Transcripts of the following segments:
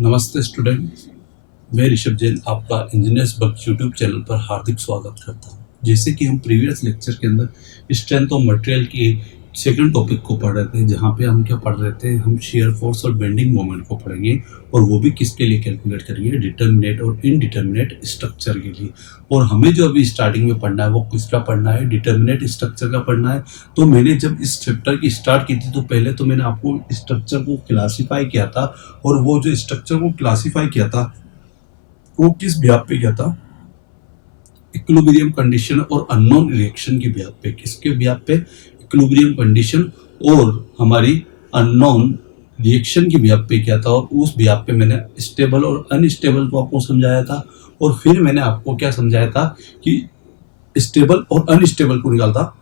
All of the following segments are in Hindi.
नमस्ते स्टूडेंट, मैं ऋषभ जैन आपका इंजीनियर्स बग यूट्यूब चैनल पर हार्दिक स्वागत करता हूं। जैसे कि हम प्रीवियस लेक्चर के अंदर स्ट्रेंथ ऑफ मटेरियल की सेकंड टॉपिक को पढ़ रहे थे, जहां पे हम क्या पढ़ रहे थे, हम शेयर फोर्स और बेंडिंग मोमेंट को पढ़ेंगे और वो भी किसके लिए कैलकुलेट करेंगे, डिटर्मिनेट और इनडिटर्मिनेट स्ट्रक्चर के लिए। और हमें जो अभी स्टार्टिंग में पढ़ना है वो किसका पढ़ना है, डिटर्मिनेट स्ट्रक्चर का पढ़ना है। तो मैंने जब इस चैप्टर की स्टार्ट की थी तो पहले तो मैंने आपको स्ट्रक्चर को क्लासीफाई किया था, और वो जो स्ट्रक्चर को क्लासीफाई किया था वो किस ब्याप पे किया था, इक्विलिब्रियम कंडीशन और अननोन रिएक्शन की ब्याप पे। किसके ब्याप पे, इक्विलिब्रियम कंडीशन और हमारी अननोन रिएक्शन की ब्याप पे किया था। और उस ब्याप पे मैंने स्टेबल और अनस्टेबल को आपको समझाया था, और फिर मैंने आपको क्या समझाया था कि स्टेबल और अनस्टेबल को निकालता।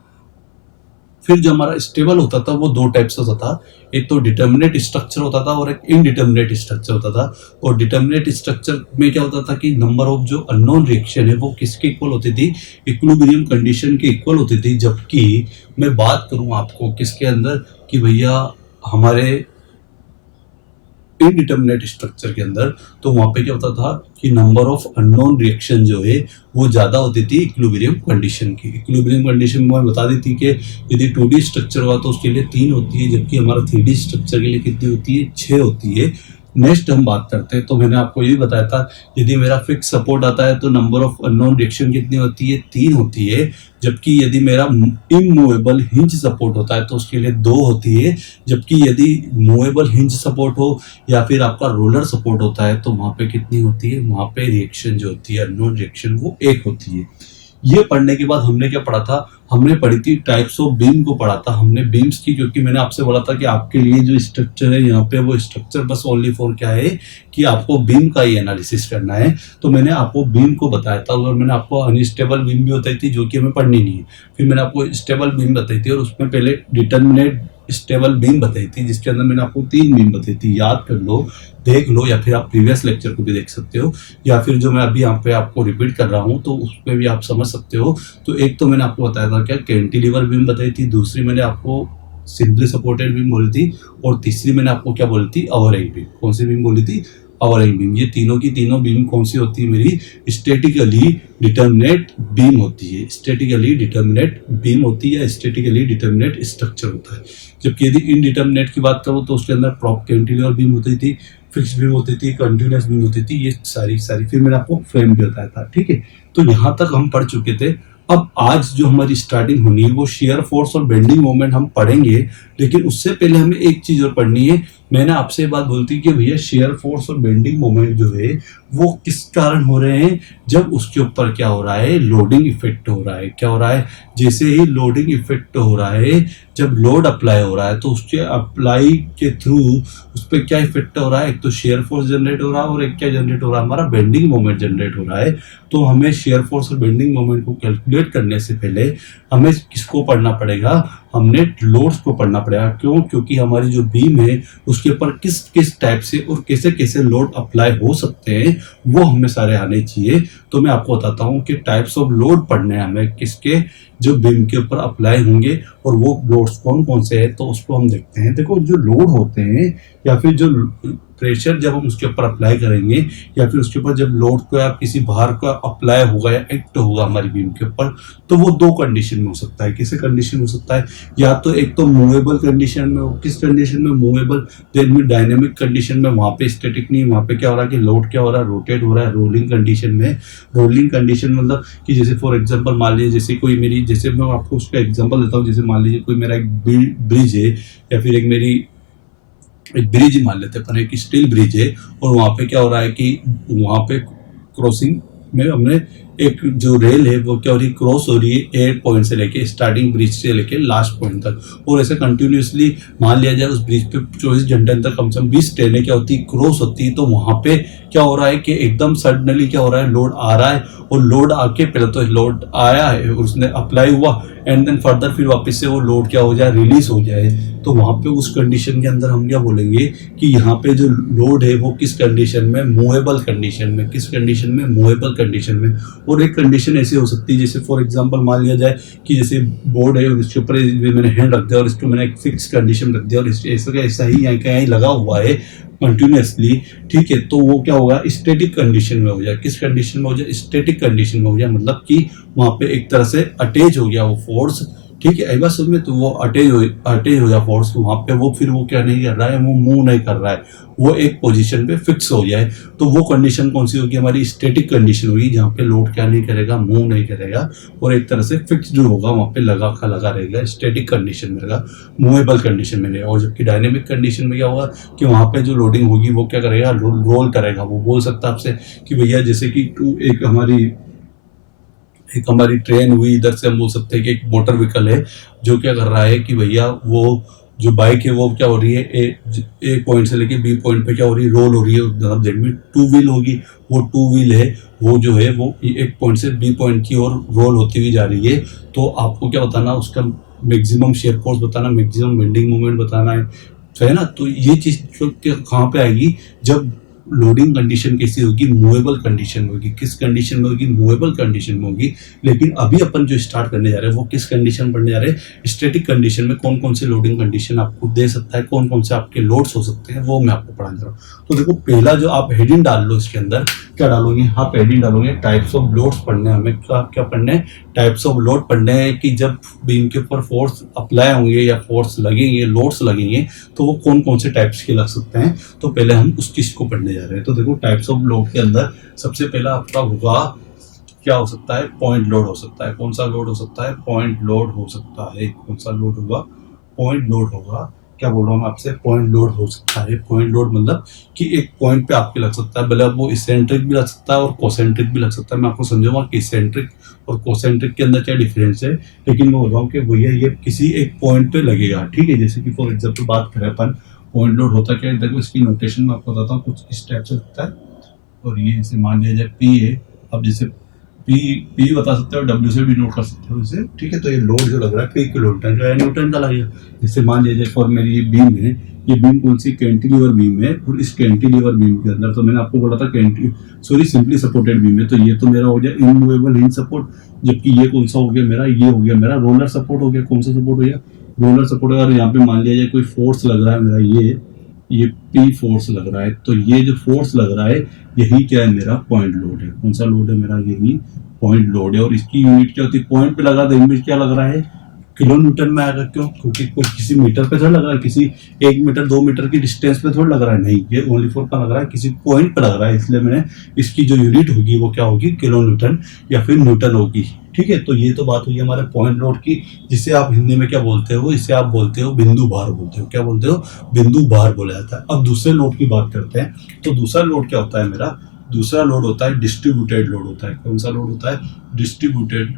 फिर जो हमारा स्टेबल होता था वो दो टाइप से होता था, एक तो डिटर्मिनेट स्ट्रक्चर होता था और एक इनडिटर्मिनेट स्ट्रक्चर होता था। और डिटर्मिनेट स्ट्रक्चर में क्या होता था कि नंबर ऑफ जो अननोन रिएक्शन है वो किसके इक्वल होती थी, इक्विलिब्रियम कंडीशन के इक्वल होती थी। जबकि मैं बात करूं आपको किसके अंदर कि भैया हमारे इनडिटर्मिनेट स्ट्रक्चर के अंदर, तो वहां पे क्या होता था कि नंबर ऑफ अननोन रिएक्शन जो है वो ज्यादा होती थी इक्विलिब्रियम कंडीशन की। इक्विलिब्रियम कंडीशन में बता दी थी कि यदि 2D स्ट्रक्चर हुआ तो उसके लिए 3 होती है, जबकि हमारा 3D स्ट्रक्चर के लिए कितनी होती है, 6 होती है। नेक्स्ट हम बात करते हैं, तो मैंने आपको ये भी बताया था यदि मेरा फिक्स सपोर्ट आता है तो नंबर ऑफ अननोन रिएक्शन कितनी होती है, 3 होती है। जबकि यदि मेरा इमूवेबल हिंज सपोर्ट होता है तो उसके लिए 2 होती है। जबकि यदि मूवेबल हिंज सपोर्ट हो या फिर आपका रोलर सपोर्ट होता है तो वहां पे कितनी होती है, वहां पे रिएक्शन जो होती है अननोन रिएक्शन वो 1 होती है। ये पढ़ने के बाद हमने क्या पढ़ा था, हमने पढ़ी थी टाइप्स ऑफ बीम को पढ़ा था हमने बीम्स की, क्योंकि मैंने आपसे बोला था कि आपके लिए जो स्ट्रक्चर है यहाँ पे वो स्ट्रक्चर बस ओनली फॉर क्या है कि आपको बीम का ही एनालिसिस करना है। तो मैंने आपको बीम को बताया था, और मैंने आपको अनस्टेबल बीम भी बताई थी जो कि हमें पढ़नी नहीं है। फिर मैंने आपको स्टेबल बीम बताई थी, और उसमें पहले डिटर्मिनेट स्टेबल बीम बताई थी, जिसके अंदर मैंने आपको 3 बीम बताई थी। याद कर लो, देख लो, या फिर आप प्रीवियस लेक्चर को भी देख सकते हो, या फिर जो मैं अभी यहाँ पे आपको रिपीट कर रहा हूँ तो उसमें भी आप समझ सकते हो। तो एक तो मैंने आपको बताया था क्या, कैंटिलीवर बीम बताई थी, दूसरी मैंने आपको सिंपली सपोर्टेड बीम बोली थी, और तीसरी मैंने आपको क्या बोली थी, ओवरहैंग बीम। कौन सी बीम बोली थी, ओवरहैंग बीम। ये तीनों की तीनों बीम कौन सी होती है, मेरी स्टैटिकली डिटर्मिनेट बीम होती है। स्टैटिकली डिटर्मिनेट बीम होती है या स्टैटिकली डिटर्मिनेट स्ट्रक्चर होता है। जबकि यदि इनडिटर्मिनेट की बात करूँ तो उसके अंदर प्रॉप कैंटिलीवर बीम होती थी, फिक्स बीम होती थी, कंटिन्यूस बीम होती थी, ये सारी फिर मैंने आपको फ्रेम भी बताया था। ठीक है, तो यहाँ तक हम पढ़ चुके थे। अब आज जो हमारी स्टार्टिंग होनी है वो शेयर फोर्स और बेंडिंग मोमेंट हम पढ़ेंगे, लेकिन उससे पहले हमें एक चीज और पढ़नी है। मैंने आपसे बात बोलती कि भैया शेयर फोर्स और बेंडिंग मोमेंट जो है वो किस कारण हो रहे हैं, जब उसके ऊपर क्या हो रहा है, लोडिंग इफेक्ट हो रहा है। क्या हो रहा है, जैसे ही लोडिंग इफेक्ट हो रहा है, जब लोड अप्लाई हो रहा है तो उसके अप्लाई के थ्रू उस पर क्या इफेक्ट हो रहा है, एक तो शेयर फोर्स जनरेट हो रहा है और एक क्या जनरेट हो रहा है, हमारा बेंडिंग मोमेंट जनरेट हो रहा है। तो हमें शेयर फोर्स और बेंडिंग मोमेंट को कैलकुलेट करने से पहले हमें किसको पढ़ना पड़ेगा, हमने लोड्स को पढ़ना पड़ेगा। क्यों, क्योंकि हमारी जो बीम है उसके ऊपर किस किस टाइप से और कैसे कैसे लोड अप्लाई हो सकते हैं वो हमें सारे आने चाहिए। तो मैं आपको बताता हूँ कि टाइप्स ऑफ लोड पढ़ने हैं हमें किसके, जो बीम के ऊपर अप्लाई होंगे, और वो लोड्स कौन कौन से हैं तो उसको हम देखते हैं। देखो, जो लोड होते हैं या फिर जो प्रेशर जब हम उसके ऊपर अप्लाई करेंगे, या फिर उसके ऊपर जब लोड को या किसी भार का अप्लाई होगा या एक्ट होगा हमारी बीम के ऊपर, तो वो 2 कंडीशन में हो सकता है। किसी कंडीशन हो सकता है, या तो एक तो मूवेबल कंडीशन में हो, किस कंडीशन में, मूवेबल, देन में डायनेमिक कंडीशन में, वहां पे स्टैटिक नहीं, वहां पे क्या हो रहा है कि लोड क्या हो रहा है, रोटेट हो रहा है। रोलिंग कंडीशन में, रोलिंग कंडीशन मतलब कि जैसे फॉर एग्जांपल मान लीजिए, जैसे कोई मेरी, जैसे मैं आपको उसका एग्जांपल देता हूँ, जैसे मान लीजिए कोई मेरा एक ब्रिज है, या फिर एक ब्रिज मान लेते हैं, एक स्टील ब्रिज है, और वहां पे क्या हो रहा है कि वहां पे क्रॉसिंग में हमने एक जो रेल है वो क्या हो रही है, क्रॉस हो रही है 8 पॉइंट से लेके, स्टार्टिंग ब्रिज से लेके लास्ट पॉइंट तक, और ऐसे कंटिन्यूसली मान लिया जाए उस ब्रिज पे 24 घंटे अंदर कम से कम 20 ट्रेनें क्या होती है, क्रॉस होती है। तो वहां पे क्या हो रहा है कि एकदम सडनली क्या हो रहा है, लोड आ रहा है, और लोड आके पहले तो लोड आया है और उसने अप्लाई हुआ, एंड देन फर्दर फिर वापस से वो लोड क्या हो जाए, रिलीज हो जाए। तो वहां पे उस कंडीशन के अंदर हम क्या बोलेंगे कि यहाँ पे जो लोड है वो किस कंडीशन में, मूवेबल कंडीशन में, किस कंडीशन में, मूवेबल कंडीशन में। और एक कंडीशन ऐसी हो सकती है, जैसे फॉर एग्जांपल मान लिया जाए कि जैसे बोर्ड है और इसके ऊपर मैंने हैंड रख दिया और इसको मैंने एक फिक्स कंडीशन रख दिया और ऐसा का ऐसा ही यहाँ का यहीं लगा हुआ है कंटिन्यूसली, ठीक है, तो वो क्या होगा, स्टैटिक कंडीशन में हो जाए। किस कंडीशन में हो जाए, स्टैटिक कंडीशन में हो जाए, मतलब कि वहां पे एक तरह से अटैच हो गया वो फोर्स, ठीक है, एक बार समझ में, तो वो अटैच हो गया फोर्स वहां पे, वो फिर वो क्या नहीं कर रहा है, वो मूव नहीं कर रहा है, वो एक पोजीशन पे फिक्स हो जाए। तो वो कंडीशन कौन सी होगी, हमारी स्टैटिक कंडीशन होगी, जहाँ पे लोड क्या नहीं करेगा, मूव नहीं करेगा और एक तरह से फिक्स जो होगा वहां पे लगा का लगा रहेगा, स्टैटिक कंडीशन में रहेगा, मूवेबल कंडीशन में रहेगा। और जबकि डायनेमिक कंडीशन में क्या होगा कि वहां पे जो लोडिंग होगी वो क्या करेगा, रोल करेगा। वो बोल सकता है आपसे कि भैया जैसे कि एक हमारी ट्रेन हुई, इधर से हम बोल सकते हैं कि एक मोटर व्हीकल है जो क्या कर रहा है कि भैया वो जो बाइक है वो क्या हो रही है, ए पॉइंट से लेके बी पॉइंट पे क्या हो रही है, रोल हो रही है, मतलब जेड में टू व्हील होगी, वो टू व्हील है, वो जो है वो एक पॉइंट से बी पॉइंट की ओर रोल होती हुई जा रही है। तो आपको क्या बताना, उसका मैक्सिमम शेयर फोर्स बताना, मैक्सिमम बेंडिंग मोमेंट बताना है ना। तो ये चीज कहाँ पे आएगी, जब लोडिंग कंडीशन कैसी होगी, मूवेबल कंडीशन में होगी। किस कंडीशन में होगी, मूवेबल कंडीशन में होगी। लेकिन अभी अपन जो स्टार्ट करने जा रहे हैं वो किस कंडीशन में पढ़ने जा रहे हैं, स्टैटिक कंडीशन में कौन कौन से लोडिंग कंडीशन आपको दे सकता है, कौन कौन से आपके लोड्स हो सकते हैं, वो मैं आपको पढ़ाने जा रहा हूँ। तो देखो पहला जो आप हेडिंग डाल लो, इसके अंदर क्या डालोगे, आप हेडिंग डालोगे टाइप्स ऑफ लोड्स पढ़ने हैं हमें। क्या पढ़ने हैं, टाइप्स ऑफ लोड पढ़ने हैं कि जब बीम के ऊपर फोर्स अप्लाई होंगे या फोर्स लगेंगे, लोड्स लगेंगे, तो वो कौन कौन से टाइप्स के लग सकते हैं। तो पहले हम उस चीज को पढ़ने जा रहे हैं। तो देखो टाइप्स ऑफ लोड के अंदर सबसे पहला आपका होगा, क्या हो सकता है, पॉइंट लोड हो सकता है। कौन सा लोड हो सकता है, पॉइंट लोड हो सकता है। कौन सा लोड होगा, पॉइंट लोड होगा। क्या बोल रहा हूँ मैं आपसे, पॉइंट लोड हो सकता है। पॉइंट लोड मतलब कि एक पॉइंट पे आपके लग सकता है, भले वो इसेंट्रिक भी लग सकता है और कोसेंट्रिक भी लग सकता है। मैं आपको समझाऊंगा कि इसेंट्रिक और कोसेंट्रिक के अंदर क्या डिफरेंस है, लेकिन मैं बोल रहा हूँ कि भैया ये किसी एक पॉइंट पे लगेगा, ठीक है। जैसे कि फॉर एग्जाम्पल बात करें अपन, पॉइंट लोड होता क्या है, देखो इसकी नोटेशन में आपको बताता हूँ, कुछ इस टाइप से होता है। और ये जैसे मान लिया जाए पी है, अब जैसे पी बता सकते हो, डब्ल्यू से भी नोट कर सकते हो इसे, ठीक है। तो ये लोड जो लग रहा है पी किलो न्यूटन का है, न्यूटन का लगेगा। जैसे मान लिया जाए और मेरी ये बीम है, ये बीम कौन सी, कैंटिलीवर बीम है, और इस कैंटिलीवर बीम के अंदर तो मैंने आपको बोला था सिंपली सपोर्टेड बीम है, तो ये तो मेरा हो गया इमूवेबल हिंज सपोर्ट। जबकि ये कौन सा हो गया मेरा, ये हो गया मेरा रोलर सपोर्ट हो गया। कौन सा सपोर्ट हो गया, रोलर सपोर्ट। और यहाँ पे मान लिया जाए कोई फोर्स लग रहा है मेरा, ये पी फोर्स लग रहा है, तो ये जो फोर्स लग रहा है यही क्या है, मेरा पॉइंट लोड है। कौन सा लोड है मेरा, यही पॉइंट लोड है। और इसकी यूनिट क्या होती है, पॉइंट पे लगा, यूनिट क्या लग रहा है, किलो न्यूटन में आएगा। क्यों, क्योंकि कोई किसी मीटर पे थोड़ा लग रहा है, किसी 1 मीटर 2 मीटर की डिस्टेंस पे थोड़ा लग रहा है, नहीं, ये ओनली फॉर का लग रहा है, किसी पॉइंट पे लग रहा है। इसलिए मैंने इसकी जो यूनिट होगी वो क्या होगी, किलो न्यूटन या फिर न्यूटन होगी, ठीक है। तो ये तो बात हुई हमारे पॉइंट लोड की, जिसे आप हिंदी में क्या बोलते हो, इसे आप बोलते हो बिंदु भार बोलते हो। क्या बोलते हो, बिंदु भार बोला जाता है। अब दूसरे लोड की बात करते हैं। तो दूसरा लोड क्या होता है मेरा, दूसरा लोड होता है डिस्ट्रीब्यूटेड लोड होता है। कौन सा लोड होता है, डिस्ट्रीब्यूटेड।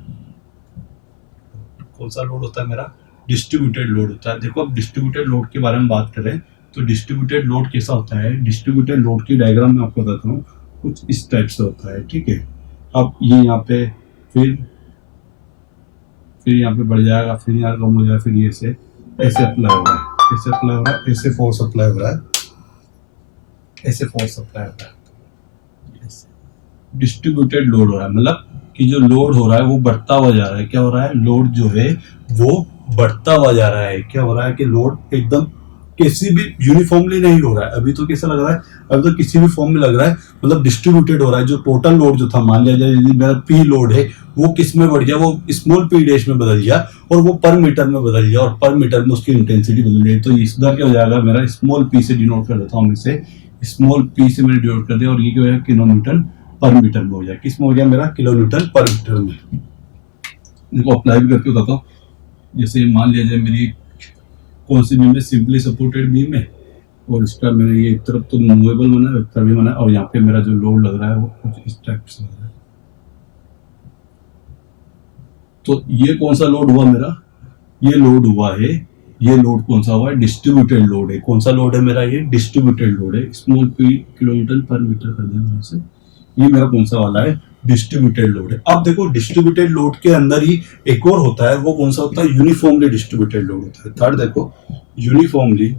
कौन सा लोड होता है मेरा, डिस्ट्रीब्यूटेड लोड होता है। देखो अब डिस्ट्रीब्यूटेड लोड के बारे में बात करें तो डिस्ट्रीब्यूटेड लोड कैसा होता है, डिस्ट्रीब्यूटेड लोड की डायग्राम में आपको बताता हूँ, कुछ इस टाइप से होता है, ठीक है। अब ये यहाँ पे फिर यहाँ पे बढ़ जाएगा, फिर यहाँ कम हो जाएगा, फिर ये से ऐसे अप्लाई हो रहा है, ऐसे अप्लाई हो रहा है, ऐसे फोर्स अप्लाई हो रहा है, ऐसे फोर्स अप्लाई हो रहा है, डिस्ट्रीब्यूटेड लोड हो रहा है। मतलब कि जो लोड हो रहा है वो बढ़ता हुआ जा रहा है। क्या हो रहा है, लोड जो है वो बढ़ता हुआ जा रहा है। क्या हो रहा है कि लोड एकदम किसी भी यूनिफॉर्मली नहीं हो रहा है। अभी तो कैसा लग रहा है, अभी तो किसी भी फॉर्म में लग रहा है, मतलब डिस्ट्रीब्यूटेड हो रहा है। जो टोटल लोड जो था, मान लिया जाए यदि मेरा पी लोड है, वो किस में बढ़ गया, वो स्मॉल पी डैश में बदल गया और वो पर मीटर में बदल गया, और पर मीटर में उसकी इंटेंसिटी बदल गई। तो इसका क्या हो जाएगा, मेरा स्मॉल पी से डिनोट कर देता हूँ, इसे स्मॉल पी से मैंने डिनोट कर दिया, और ये क्या हो जाएगा, किलो न्यूटन पर मीटर में हो जाए। किस में हो गया मेरा, किलो न्यूटन पर मीटर में। इनको अप्लाई भी करके बताता हूँ। जैसे मान लिया जाए मेरी कौन सी बीम है, सिंपली सपोर्टेड बीम है, और इसका मैंने ये एक तरफ तो मूवेबल बना है, एक तरफ भी बना है, और यहाँ पे मेरा जो लोड लग रहा है वो कुछ इस टाइप से लग रहा है। तो ये कौन सा लोड हुआ मेरा, ये लोड हुआ है, ये लोड कौन सा हुआ है, डिस्ट्रीब्यूटेड लोड है। कौन सा लोड है मेरा, ये डिस्ट्रीब्यूटेड लोड है। स्मॉल पी किलो न्यूटन पर मीटर कर दिया मैंने से। ये मेरा कौन सा वाला है, डिस्ट्रीब्यूटेड लोड है। अब देखो डिस्ट्रीब्यूटेड लोड के अंदर ही एक और होता है, वो कौन सा होता है, यूनिफॉर्मली डिस्ट्रीब्यूटेड लोड होता है। थर्ड देखो, यूनिफॉर्मली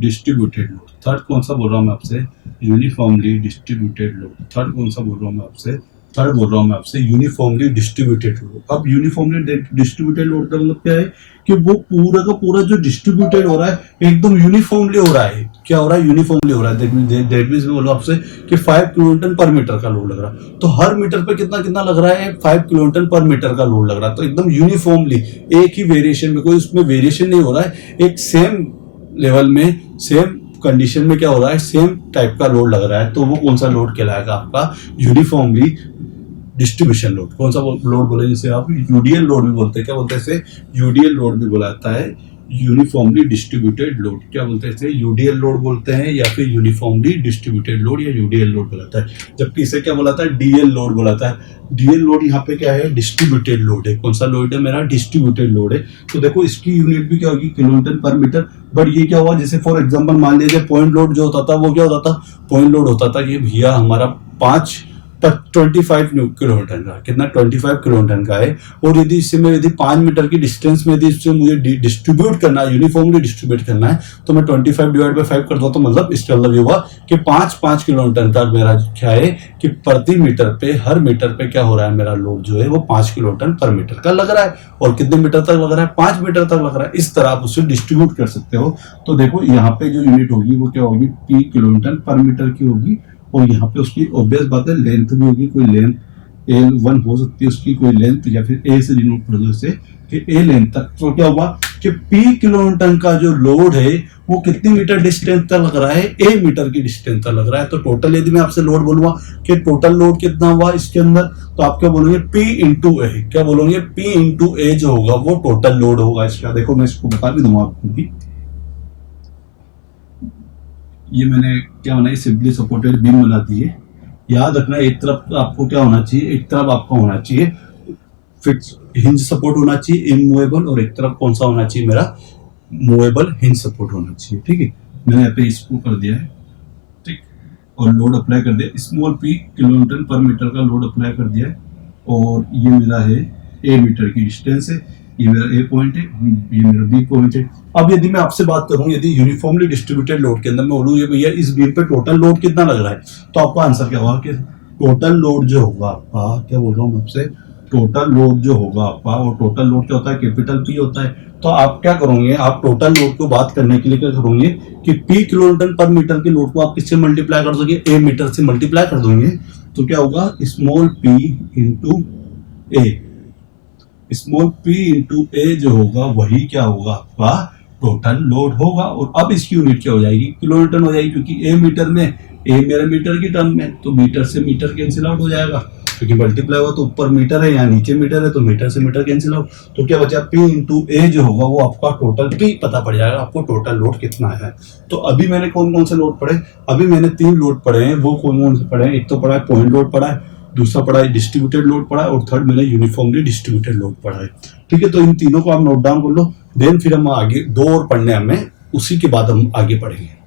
डिस्ट्रीब्यूटेड लोड। थर्ड कौन सा बोल रहा हूँ मैं आपसे, यूनिफॉर्मली डिस्ट्रीब्यूटेड लोड। थर्ड कौन सा बोल रहा हूँ मैं आपसे, थर्ड बोल रहा हूँ मैं आपसे यूनिफॉर्मली डिस्ट्रीब्यूटेड लोड। अब यूनिफॉर्मली डिस्ट्रीब्यूटेड लोड का मतलब क्या है कि वो पूरा का पूरा जो डिस्ट्रीब्यूटेड हो रहा है एकदम यूनिफॉर्मली हो रहा है। क्या हो रहा है, यूनिफॉर्मली हो रहा है। दैट मींस मैं बोलूँ आपसे कि 5 किलोन्यूटन पर मीटर का लोड लग रहा है, तो हर मीटर पे कितना कितना लग रहा है, 5 किलोन्यूटन पर मीटर का लोड लग रहा है। तो एकदम यूनिफॉर्मली एक ही वेरिएशन में, कोई उसमें वेरिएशन नहीं हो रहा है, एक सेम लेवल में, सेम कंडीशन में क्या हो रहा है, सेम टाइप का लोड लग रहा है। तो वो कौन सा लोड कहलाएगा आपका, यूनिफॉर्मली डिस्ट्रीब्यूशन लोड। कौन सा लोड बोले, जिसे आप यूडीएल लोड भी बोलते हैं। क्या बोलते हैं इसे, यूडीएल लोड भी बोला जाता है, यूनिफॉर्मली डिस्ट्रीब्यूटेड लोड। क्या बोलते हैं इसे, यूडीएल लोड बोलते हैं, या फिर यूनिफॉर्मली डिस्ट्रीब्यूटेड लोड, या यूडीएल लोड बोलाता है। जबकि इसे क्या बोलाता है, डीएल लोड बोलाता है। डीएल लोड यहाँ पे क्या है, डिस्ट्रीब्यूटेड लोड है। कौन सा लोड है मेरा, डिस्ट्रीब्यूटेड लोड है। तो देखो इसकी यूनिट भी क्या होगी, किलोमीटर पर मीटर। बट ये क्या हुआ, जैसे फॉर एग्जांपल मान लीजिए पॉइंट लोड जो होता था वो क्या होता था, पॉइंट लोड होता था कि भैया हमारा 25 किलोमीटर का, कितना 25 किलोमीटर का है, और यदि इससे मैं यदि 5 मीटर की डिस्टेंस में यदि इससे मुझे डिस्ट्रीब्यूट करना है, यूनिफॉर्मली डिस्ट्रीब्यूट करना है, तो मैं 25 डिवाइड बाई 5 कर दूँ। तो मतलब इसका मतलब ये हुआ कि 5 किलोमीटर का मेरा क्या है कि प्रति मीटर पे, हर मीटर पे क्या हो रहा है, मेरा लोड जो है वो 5 किलोमीटर पर मीटर का लग रहा है। और कितने मीटर तक लग रहा है, 5 मीटर तक लग रहा है। इस तरह आप उससे डिस्ट्रीब्यूट कर सकते हो। तो देखो यहाँ पे जो यूनिट होगी वो क्या होगी, पी किलोमीटर पर मीटर की होगी। और यहाँ पे उसकी ऑब्वियस बात है लेंथ भी होगी, कोई लेंथ L1 हो सकती है उसकी कोई लेंथ, या फिर ए से डिनोट कर दो इसे कि ए लेंथ तक। तो क्या हुआ कि पी किलोमीटर का जो लोड है वो कितनी मीटर डिस्टेंस तक लग रहा है, ए मीटर की डिस्टेंस तक लग रहा है। तो टोटल यदि मैं आपसे लोड बोलूंगा कि टोटल लोड कितना हुआ इसके अंदर, तो आप क्या बोलोगे, पी इंटू ए। क्या बोलोगे, पी इंटू ए जो होगा वो टोटल लोड होगा इसका। देखो मैं इसको बता भी दूंगा आपको भी, ये मैंने क्या बनाई, सिंपली सपोर्टेड बीम बना दी है। याद रखना एक तरफ आपको क्या होना चाहिए, एक तरफ आपको होना चाहिए फिक्स हिंज सपोर्ट होना चाहिए इमूवेबल, और एक तरफ कौन सा होना चाहिए मेरा, मूवेबल हिंज सपोर्ट होना चाहिए। ठीक है, मैंने यहाँ पे इसको कर दिया है, ठीक, और लोड अप्लाई कर दिया, स्मॉल पी किलोमीटर पर मीटर का लोड अप्लाई कर दिया है। और ये मेरा है ए मीटर की डिस्टेंस है, ये मेरा ए पॉइंट है, ये मेरा बी पॉइंट है। अब यदि मैं आपसे बात करूं, यदि यूनिफॉर्मली डिस्ट्रीब्यूटेड लोड के अंदर मैं बोलूं ये भैया इस बीम पे टोटल लोड कितना लग रहा है, तो आपका आंसर क्या होगा कि टोटल लोड जो होगा आपका, क्या बोल रहा हूं मैं आपसे, टोटल लोड जो होगा आपका, और टोटल लोड क्या होता है, कैपिटल पी होता है। तो आप क्या करोगे, आप टोटल लोड को बात करने के लिए क्या करोगे कि पी किलोमीटर पर मीटर के लोड को आप किससे मल्टीप्लाई कर दोगे, ए मीटर से मल्टीप्लाई कर दोगे। तो क्या होगा, स्मॉल पी इंटू ए, स्मॉल पी इंटू ए जो होगा वही क्या होगा आपका टोटल लोड होगा। और अब इसकी यूनिट क्या हो जाएगी, किलोमीटर हो जाएगी, क्योंकि ए मीटर में, ए मेरे मीटर की टर्म में, तो मीटर से मीटर कैंसिल आउट हो जाएगा, क्योंकि मल्टीप्लाई हुआ तो ऊपर मीटर है, यहाँ नीचे मीटर है, तो मीटर से मीटर कैंसिल आउट। तो क्या बचा, पी इंटू ए जो होगा वो आपका टोटल पी पता पड़ जाएगा आपको टोटल लोड कितना है। तो अभी मैंने कौन कौन से लोड पढ़े, अभी मैंने 3 लोड पढ़े हैं। वो कौन कौन से पढ़े हैं, एक तो पढ़ा है पॉइंट लोड पढ़ा है, दूसरा पढ़ा है डिस्ट्रीब्यूटेड लोड पढ़ा है, और थर्ड मैंने यूनिफॉर्मली डिस्ट्रीब्यूटेड लोड पढ़ा है। ठीक है, तो इन तीनों को आप नोट डाउन कर लो, देन फिर हम आगे 2 और पढ़ने हमें, उसी के बाद हम आगे पढ़ेंगे।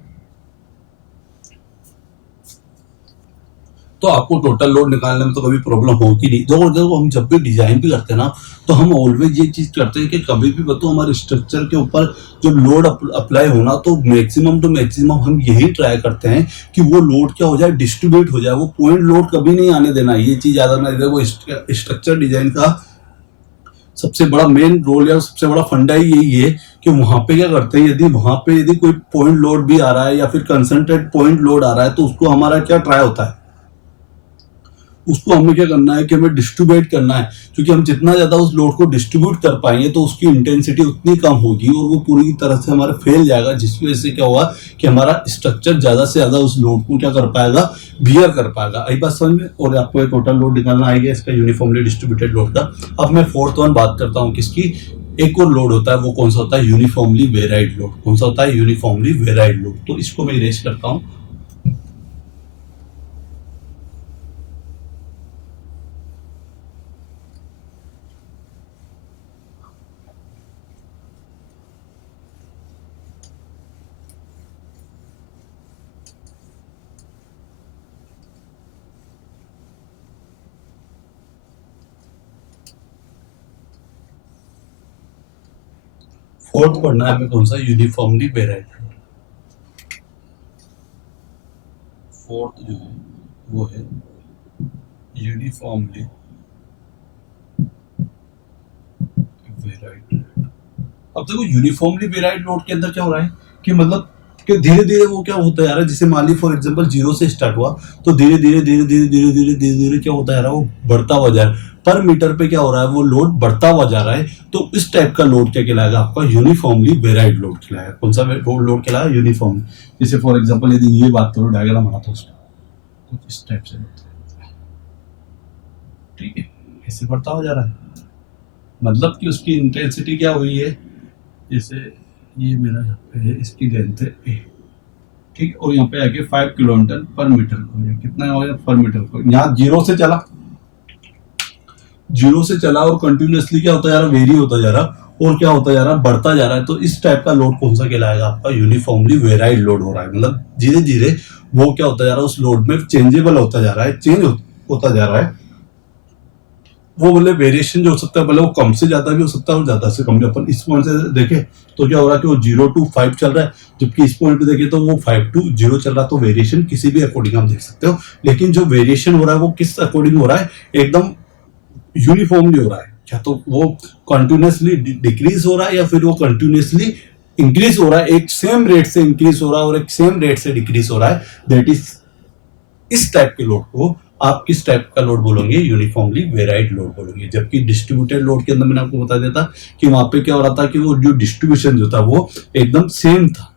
तो आपको टोटल लोड निकालने में तो कभी प्रॉब्लम होगी नहीं। देखो हम जब भी डिजाइन भी करते हैं ना, तो हम ऑलवेज ये चीज करते हैं कि कभी भी बताओ हमारे स्ट्रक्चर के ऊपर जब लोड अप्लाई होना, तो मैक्सिमम टू मैक्सिमम हम यही ट्राई करते हैं कि वो लोड क्या हो जाए, डिस्ट्रीब्यूट हो जाए। वो पॉइंट लोड कभी नहीं आने देना, ये चीज याद रखना। देखो स्ट्रक्चर डिजाइन का सबसे बड़ा मेन रोल या सबसे बड़ा फंडा ही यही है कि वहां पे क्या करते हैं, यदि वहां पे यदि कोई पॉइंट लोड भी आ रहा है या फिर कंसंट्रेट पॉइंट लोड आ रहा है, तो उसको हमारा क्या ट्राई होता है, उसको हमें क्या करना है कि हमें डिस्ट्रीब्यूट करना है। क्योंकि हम जितना ज्यादा उस लोड को डिस्ट्रीब्यूट कर पाएंगे तो उसकी इंटेंसिटी उतनी कम होगी और वो पूरी तरह से हमारा फैल जाएगा, जिसकी वजह से क्या होगा कि हमारा स्ट्रक्चर ज्यादा से ज्यादा उस लोड को क्या कर पाएगा, बियर कर पाएगा। आई बात समझ में। और आपको एक टोटल लोड निकालना आएगा इसका यूनिफॉर्मली डिस्ट्रीब्यूटेड लोड का। अब मैं 4th वन बात करता हूँ किसकी, एक और लोड होता है, वो कौन सा होता है, यूनिफॉर्मली वेराइड लोड। कौन सा होता है, यूनिफॉर्मली वेराइड लोड। तो इसको मैं इरेज करता हूँ। फोर्थ पढ़ना है हमें कौन सा, यूनिफॉर्मली वेराइड लोड। फोर्थ जो है वो है यूनिफॉर्मली वेराइड। अब देखो यूनिफॉर्मली वेराइड लोड के अंदर क्या हो रहा है कि मतलब कि धीरे धीरे वो क्या होता जा रहा है, जैसे मान ली फॉर एग्जांपल जीरो से स्टार्ट हुआ तो धीरे धीरे धीरे धीरे धीरे धीरे धीरे धीरे क्या होता जा रहा है, वो बढ़ता हुआ जा रहा है। पर मीटर पे क्या हो रहा है, वो लोड बढ़ता हुआ जा रहा है। तो इस टाइप का लोड क्या कहलाएगा आपका, यूनिफॉर्मली वेराइड लोड कहलाएगा। कौन सा लोड कहलाएगा, यूनिफॉर्म। जैसे फॉर एग्जाम्पल यदि ये बात करो, डायग्राम बनाता हूँ उसका, कुछ इस टाइप से ठीक है, ऐसे बढ़ता हुआ जा रहा है, मतलब कि उसकी इंटेंसिटी क्या हुई है, जैसे ये मेरा यहाँ पे है, इसकी लेंथ है ए, ठीक, और यहाँ पे आके 5 किलोमीटर पर मीटर को, कितना हो गया पर मीटर को। यहाँ जीरो से चला और कंटिन्यूअसली क्या होता जा रहा, वेरी होता जा रहा और क्या होता जा रहा, बढ़ता जा रहा है। तो इस टाइप का लोड कौन सा कहलाएगा आपका, यूनिफॉर्मली वेराइड लोड हो रहा है। मतलब धीरे धीरे वो क्या होता जा रहा है, उस लोड में चेंजेबल होता जा रहा है, चेंज होता जा रहा है। वो बोले वेरिएशन जो हो सकता है, बोले वो कम से ज्यादा भी हो सकता है और ज्यादा से कम भी। अपन इस पॉइंट से देखें तो क्या हो रहा है कि वो 0 to 5 चल रहा है, जबकि इस पॉइंट पे देखें तो वो 5 to 0 चल रहा है। तो वेरिएशन किसी भी अकॉर्डिंग आप देख सकते हो, लेकिन जो वेरिएशन हो रहा है वो किस अकॉर्डिंग हो रहा है, एकदम यूनिफॉर्मली हो रहा है। क्या तो वो कंटिन्यूसली डिक्रीज हो रहा है या फिर वो कंटिन्यूसली इंक्रीज हो रहा है, एक सेम रेट से इंक्रीज हो रहा है और एक सेम रेट से डिक्रीज हो रहा है। दैट इज, इस टाइप के लोड को आप किस टाइप का लोड बोलोगे, यूनिफॉर्मली वेराइड लोड बोलोगे। जबकि डिस्ट्रीब्यूटेड लोड के अंदर मैंने आपको बता दिया था कि वहां पे क्या हो रहा था कि वो जो डिस्ट्रीब्यूशन जो था वो एकदम सेम था।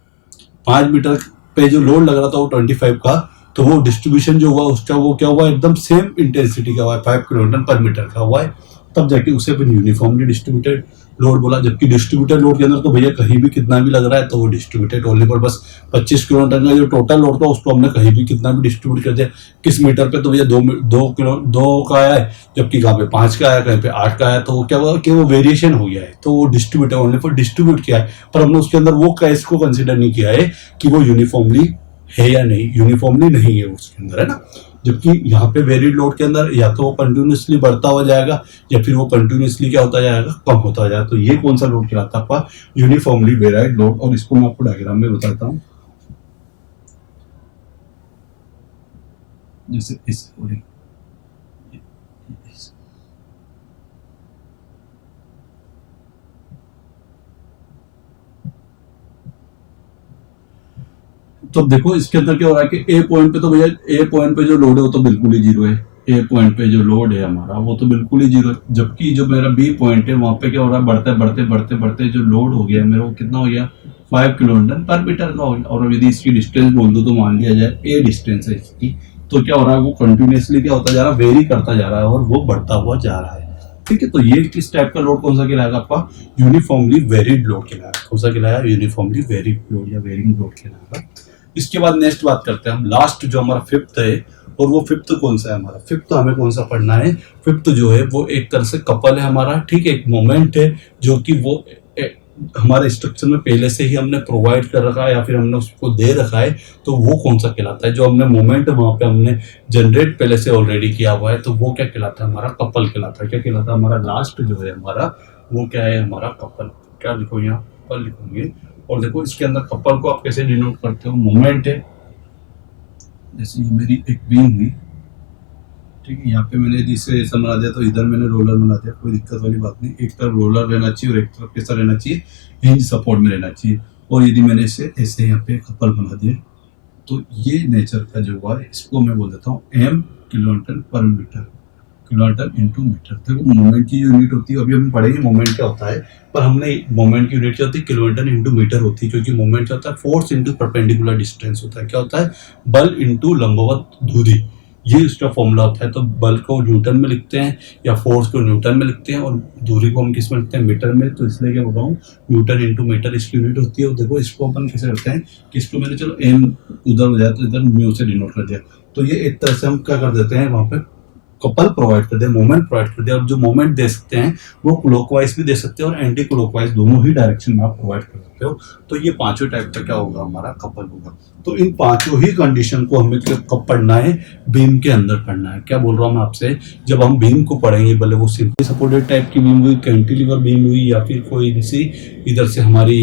5 मीटर पे जो लोड लग रहा था वो 25 का, तो वो डिस्ट्रीब्यूशन जो हुआ उसका वो क्या हुआ, एकदम सेम इंटेंसिटी का हुआ है, 5 किलोमीटर पर मीटर का हुआ है। तब जाके उसे अपन यूनिफॉर्मली डिस्ट्रीब्यूटेड लोड बोला। जबकि डिस्ट्रीब्यूटेड लोड के अंदर तो भैया कहीं भी कितना भी लग रहा है तो वो डिस्ट्रीब्यूटेड ओनली पर बस 25 किलोमीटर का जो टोटल लोड था उसको हमने कहीं भी कितना भी डिस्ट्रीब्यूट कर दिया। किस मीटर पे तो भैया 2 का आया है, जबकि कहाँ पे 5 का आया, कहीं पे 8 का आया। तो वो क्या हुआ कि वो वेरिएशन हो गया है, तो वो डिस्ट्रीब्यूटेड ओनली पर डिस्ट्रीब्यूट किया है, पर हमने उसके अंदर वो केस को कंसिडर नहीं किया है कि वो यूनिफॉर्मली है या नहीं, यूनिफॉर्मली नहीं है उसके अंदर, है ना। जबकि यहाँ पे वेरिड लोड के अंदर या तो वो कंटिन्यूसली बढ़ता हुआ जाएगा या फिर वो कंटिन्यूसली क्या होता जाएगा, कम होता जाएगा। तो ये कौन सा लोड कहलाता है आपका, यूनिफॉर्मली वेराइड लोड। और इसको मैं आपको डायग्राम में बताता हूँ, जैसे इस तो देखो इसके अंदर क्या हो रहा है कि ए पॉइंट पे तो भैया, ए पॉइंट पे जो लोड है वो तो बिल्कुल ही जीरो है। ए पॉइंट पे जो लोड है हमारा वो तो बिल्कुल ही जीरो है। जबकि जो मेरा बी पॉइंट है वहां पे क्या हो रहा है, बढ़ते बढ़ते बढ़ते बढ़ते जो लोड हो गया मेरा वो कितना हो गया, 5 किलोमीटर पर मीटर का हो गया। और यदि इसकी डिस्टेंस बोल दो तो मान लिया जाए ए डिस्टेंस है इसकी, तो क्या हो रहा है, वो कंटिन्यूसली क्या होता जा रहा है, वेरी करता जा रहा है और वो बढ़ता हुआ जा रहा है। ठीक है, तो ये किस टाइप का लोड कौन सा कहलाएगा आपका, यूनिफॉर्मली वेरिड लोड कहलाएगा। कौन सा कहलाएगा, यूनिफॉर्मली वेरिड लोड या वेरिंग लोड कहलाएगा। इसके बाद नेक्स्ट बात करते हैं हम, लास्ट जो हमारा फिफ्थ है, और वो फिफ्थ कौन सा है हमारा, फिफ्थ हमें कौन सा पढ़ना है। फिफ्थ जो है वो एक तरह से कपल है हमारा, ठीक है, एक मोमेंट है जो कि वो हमारे स्ट्रक्चर में पहले से ही हमने प्रोवाइड कर रखा है या फिर हमने उसको दे रखा है। तो वो कौन सा कहलाता है, जो हमने मोमेंट वहां पे हमने जनरेट पहले से ऑलरेडी किया हुआ है, तो वो क्या कहलाता है, हमारा कपल कहलाता है। क्या कहलाता है हमारा लास्ट जो है हमारा, वो क्या है हमारा कपल। क्या लिखो यहाँ, कपल लिखोगे। और देखो इसके अंदर कपल को आप कैसे डिनोट करते हो, मोमेंट है, जैसे ये मेरी एक बीम हुई, ठीक है, यहाँ पे मैंने इसे ऐसा बना दिया तो इधर मैंने रोलर बना दिया, कोई दिक्कत वाली बात नहीं। एक तरफ रोलर रहना चाहिए और एक तरफ कैसा रहना चाहिए, हिंज सपोर्ट में रहना चाहिए। और यदि मैंने इसे ऐसे यहाँ पे कपल बना दिया तो ये नेचर का जो हुआ है इसको मैं बोल देता हूँ एम किलोमीटर पर मीटर, किलोमीटर इंटू मीटर। देखो मोमेंट की यूनिट होती है, अभी हम पढ़ेंगे मोमेंट क्या होता है, पर हमने मोमेंट की यूनिट क्या होती है, किलोमीटर इंटू मीटर होती है। क्योंकि मोमेंट क्या होता है, फोर्स इंटू परपेंडिकुलर डिस्टेंस होता है। क्या होता है, बल इंटू लंबवत दूरी, ये इसका फॉर्मूला होता है। तो बल को न्यूटन में लिखते हैं या फोर्स को न्यूटन में लिखते हैं और दूरी को हम किस में लिखते हैं, मीटर में। तो इसलिए क्या बोल रहा हूँ, न्यूटन इंटू मीटर इसकी यूनिट होती है। और देखो इसको अपन कैसे करते हैं कि इसको मैंने चलो एम उधर हो जाए तो इधर म्यू से डिनोट कर दिया। तो ये एक तरह से हम क्या कर देते हैं, वहां पे कपल प्रोवाइड कर दिया, मोमेंट प्रोवाइड कर दिया। अब जो मोमेंट दे सकते हैं वो क्लॉकवाइज भी दे सकते हैं और एंटी क्लॉकवाइज, दोनों ही डायरेक्शन में आप प्रोवाइड कर सकते हो। तो ये पांचों टाइप का क्या होगा, हमारा कपल होगा। तो इन पांचों ही कंडीशन को हमें कब पढ़ना है, बीम के अंदर पढ़ना है। क्या बोल रहा हूँ मैं आपसे, जब हम बीम को पढ़ेंगे, भले वो सिंपली सपोर्टेड टाइप की बीम हुई, कैंटिलीवर बीम हुई या फिर कोई सी इधर से हमारी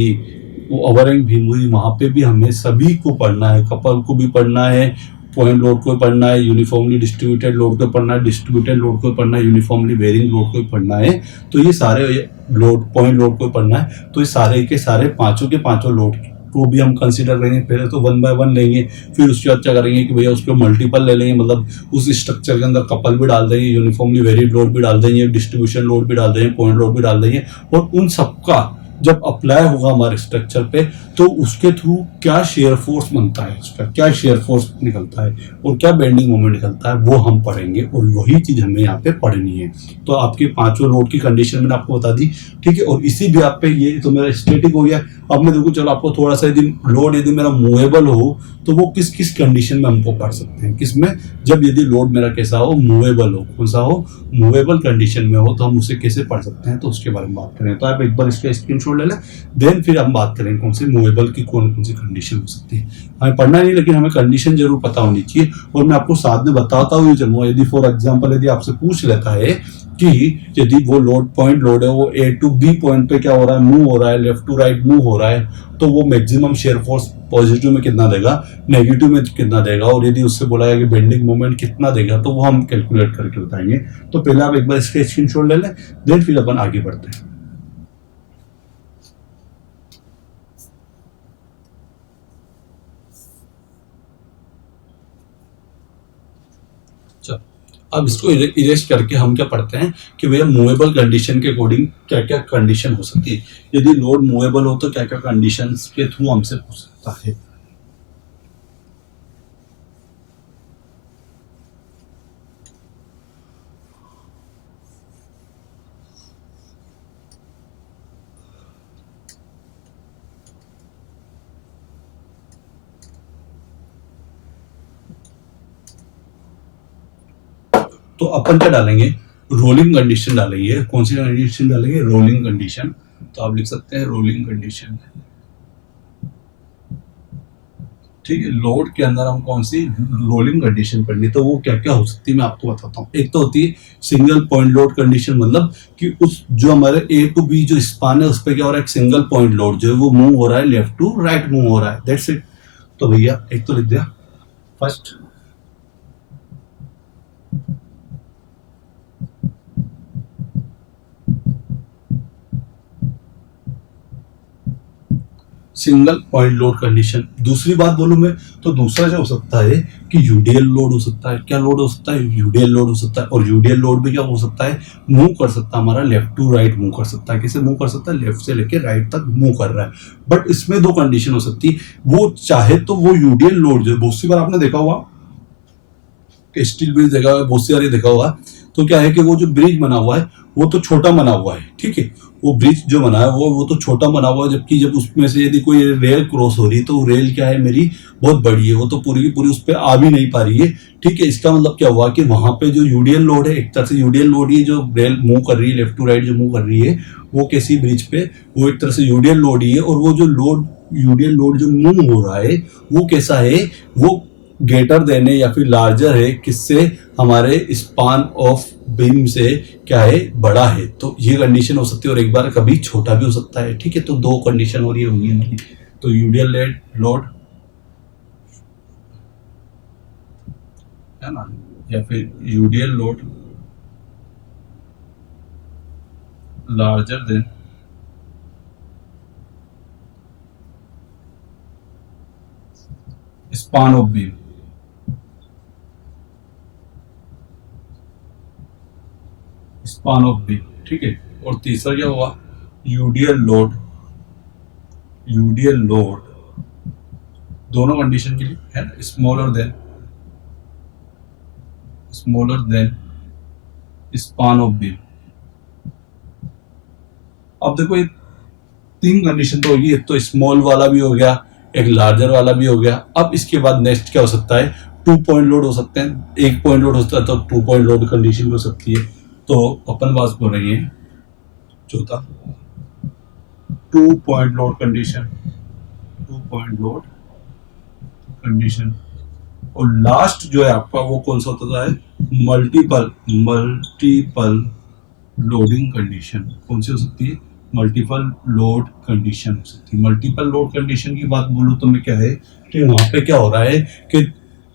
वो ओवरहैंग बीम हुई, वहां पे भी हमें सभी को पढ़ना है, कपल को भी पढ़ना है, पॉइंट लोड को पढ़ना है, यूनिफॉर्मली डिस्ट्रीब्यूटेड लोड को पढ़ना है, डिस्ट्रीब्यूटेड लोड को पढ़ना है, यूनिफॉर्मली वेरिंग लोड को पढ़ना है, तो ये सारे लोड पॉइंट लोड को पढ़ना है। तो ये सारे के सारे पांचों के पांचों लोड को भी हम कंसीडर करेंगे। पहले तो 1 बाय 1 लेंगे, फिर उसके बाद क्या करेंगे कि भैया उसको मल्टीपल ले लेंगे, मतलब उस स्ट्रक्चर के अंदर कपल भी डाल देंगे, यूनिफॉर्मली वेरिड लोड भी डाल देंगे, डिस्ट्रीब्यूशन लोड भी डाल देंगे, पॉइंट लोड भी डाल देंगे, और उन सबका जब अप्लाई होगा हमारे स्ट्रक्चर पे तो उसके थ्रू क्या शेयर फोर्स बनता है, उसका क्या शेयर फोर्स निकलता है और क्या बेंडिंग मोमेंट निकलता है, वो हम पढ़ेंगे, और वही चीज हमें यहाँ पे पढ़नी है। तो आपके पांचों लोड की कंडीशन मैंने आपको बता दी, ठीक है। और इसी भी आप पे ये तो मेरा स्टैटिक हो गया। अब मैं देखो चलो आपको थोड़ा सा यदि लोड यदि मेरा मूवेबल हो तो वो किस किस कंडीशन में हमको पढ़ सकते हैं, किसमें, जब यदि लोड मेरा कैसा हो, मूवेबल हो, कौन सा हो, मूवेबल कंडीशन में हो, तो हम उसे कैसे पढ़ सकते हैं, तो उसके बारे में बात करें। तो आप एक बार इसका स्क्रीनशॉट ले लें, देन फिर हम बात करें कौन सी मूवेबल की कौन कौन सी कंडीशन हो सकती है। हमें पढ़ना नहीं, लेकिन हमें कंडीशन जरूर पता होनी चाहिए, और मैं आपको साथ में बताता हुए चलूंगा। यदि फॉर एग्जाम्पल यदि आपसे पूछ लेता है कि यदि वो लोड पॉइंट लोड है, वो ए टू बी पॉइंट पे क्या हो रहा है, मूव हो रहा है, लेफ्ट टू राइट मूव हो रहा है, तो वो मैक्सिमम शेयर फोर्स पॉजिटिव में कितना देगा, नेगेटिव में कितना देगा, और यदि उससे बोला है कि बेंडिंग मोमेंट कितना देगा, तो वो हम कैलकुलेट करके बताएंगे। तो पहले आप एक बार इसका स्क्रीनशॉट ले लें, देन फिर अपन आगे बढ़ते हैं। अब इसको इरेज करके हम क्या पढ़ते हैं कि भैया मूवेबल कंडीशन के अकॉर्डिंग क्या क्या कंडीशन हो सकती है। यदि लोड मूवेबल हो तो क्या क्या कंडीशंस के थ्रू हमसे पूछ सकता है। तो अपन क्या डालेंगे, रोलिंग कंडीशन डालेंगे। कौन सी कंडीशन डालेंगे, रोलिंग कंडीशन। तो आप लिख सकते हैं रोलिंग कंडीशन, ठीक है। लोड के अंदर हम कौन सी रोलिंग कंडीशन पढ़नी, तो वो क्या क्या हो सकती है मैं आपको बताता हूँ। एक तो होती है सिंगल पॉइंट लोड कंडीशन, मतलब कि उस जो हमारे ए टू बी जो स्पान है उस पर क्या हो रहा है, एक सिंगल पॉइंट लोड जो है वो मूव हो रहा है, लेफ्ट टू राइट मूव हो रहा है, दैट्स इट। तो भैया एक तो लिख दिया first, single point load condition. दूसरी बात बोलूं मैं तो दूसरा जो हो सकता है कि यूडीएल लोड हो सकता है। क्या लोड हो सकता है, यूडीएल लोड हो सकता है। और यूडीएल लोड भी क्या हो सकता है, मूव कर सकता है, हमारा लेफ्ट टू राइट मूव कर सकता है। कैसे मूव कर सकता है, लेफ्ट से लेके राइट तक मूव कर रहा है। बट इसमें दो कंडीशन हो सकती है, वो चाहे तो वो यूडीएल लोड जो बहुत सी बार आपने देखा हुआ स्टील ब्रिज देखा हुआ, बहुत सारी देखा हुआ, तो क्या है कि वो जो ब्रिज बना हुआ है वो तो छोटा बना हुआ है, ठीक है। वो ब्रिज जो बना है वो तो छोटा बना हुआ है, जबकि जब उसमें से यदि कोई रेल क्रॉस हो रही है तो रेल क्या है मेरी बहुत बड़ी है, वो तो पूरी की पूरी उस पर आ भी नहीं पा रही है, ठीक है। इसका मतलब क्या हुआ कि वहां पे जो यूडीएल लोड है, एक तरह से यूडीएल लोड ही जो रेल मूव कर रही है, लेफ्ट टू राइट जो मूव कर रही है, वो कैसी ब्रिज पे, वो एक तरह से यूडीएल लोड ही है। और वो जो लोड यूडीएल लोड जो मूव हो रहा है वो कैसा है, वो ग्रेटर देने या फिर लार्जर है किससे, हमारे स्पान ऑफ बीम से क्या है, बड़ा है। तो ये कंडीशन हो सकती है, और एक बार कभी छोटा भी हो सकता है, ठीक है। तो दो कंडीशन और ये होंगी हमारी। तो यूडीएल लोड है ना, या फिर UDL load larger than span of beam, span of B, ठीक है। और तीसरा क्या हुआ, यूडीएल लोड, यूडीएल लोड दोनों कंडीशन के लिए है ना, smaller than span of B. अब देखो ये तीन कंडीशन तो होगी, एक तो स्मॉल वाला भी हो गया, एक लार्जर वाला भी हो गया। अब इसके बाद नेक्स्ट क्या हो सकता है, 2 पॉइंट लोड हो सकते हैं। 1 पॉइंट लोड हो सकता है तो 2 पॉइंट लोड कंडीशन हो सकती है। तो अपन बात बोल रही है चौथा 2 point load condition, 2 point load condition. और लास्ट जो है आपका वो कौन सा होता है, मल्टीपल लोडिंग कंडीशन। कौन सी हो सकती है, मल्टीपल लोड कंडीशन हो सकती है। मल्टीपल लोड कंडीशन की बात बोलूं तो मैं क्या है कि वहां पे क्या हो रहा है कि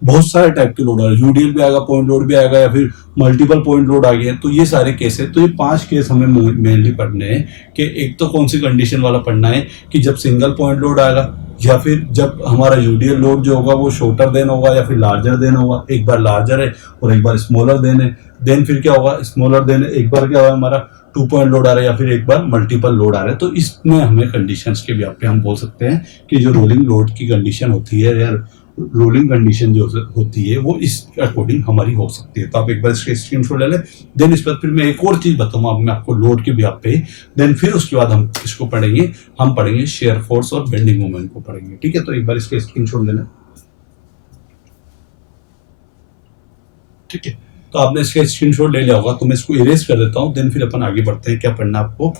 बहुत सारे टाइप के लोड आ रहे हैं, यूडीएल भी आएगा, पॉइंट लोड भी आएगा, या फिर मल्टीपल पॉइंट लोड आ गया, तो ये सारे केस है। तो ये 5 केस हमें मेनली पढ़ने हैं कि एक तो कौन सी कंडीशन वाला पढ़ना है कि जब सिंगल पॉइंट लोड आएगा, या फिर जब हमारा यूडीएल लोड जो होगा वो शॉर्टर देन होगा या फिर लार्जर देन होगा। एक बार लार्जर है और एक बार स्मॉलर देन है, देन फिर क्या होगा, स्मॉलर देन एक बार क्या होगा हमारा 2 पॉइंट लोड आ रहा है, या फिर एक बार मल्टीपल लोड आ रहा है। तो इसमें हमें कंडीशंस के व्याप पे हम बोल सकते हैं कि जो रोलिंग लोड की कंडीशन होती है या रोलिंग कंडीशन जो होती है वो इस अकॉर्डिंग हमारी हो सकती है। तो आप एक बार इसके स्क्रीनशॉट ले लें। देन इस पर फिर मैं एक और चीज बताऊंगा मैं आपको लोड के व्याप पे। देन फिर उसके बाद हम इसको पढ़ेंगे, हम पढ़ेंगे शेयर फोर्स और बेंडिंग मोमेंट को पढ़ेंगे। ठीक है, तो एक बार इसके स्क्रीनशॉट ले लें। ठीक है, तो आपने इसका स्क्रीनशॉट ले लिया होगा, तो मैं इसको इरेज कर देता हूँ। देन फिर अपन आगे बढ़ते हैं, क्या पढ़ना आपको।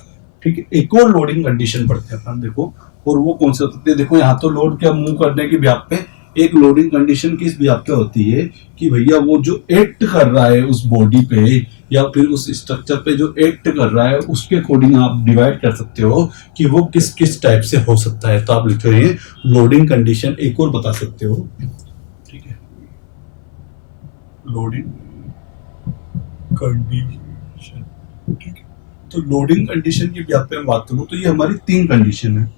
ठीक है, एक और लोडिंग कंडीशन पढ़ते हैं अपन, देखो। और वो कौन से होते हैं, देखो यहाँ तो लोड क्या मूव करने के व्याप पे एक लोडिंग कंडीशन किस व्याप पे होती है कि भैया वो जो एक्ट कर रहा है उस बॉडी पे या फिर उस स्ट्रक्चर पे जो एक्ट कर रहा है उसके अकॉर्डिंग आप डिवाइड कर सकते हो कि वो किस किस टाइप से हो सकता है। तो आप लिख रहे हैं लोडिंग कंडीशन एक और बता सकते हो। ठीक है, लोडिंग कंडीशन। ठीक है, तो लोडिंग कंडीशन की व्याप पे बात करूं तो ये हमारी 3 कंडीशन है।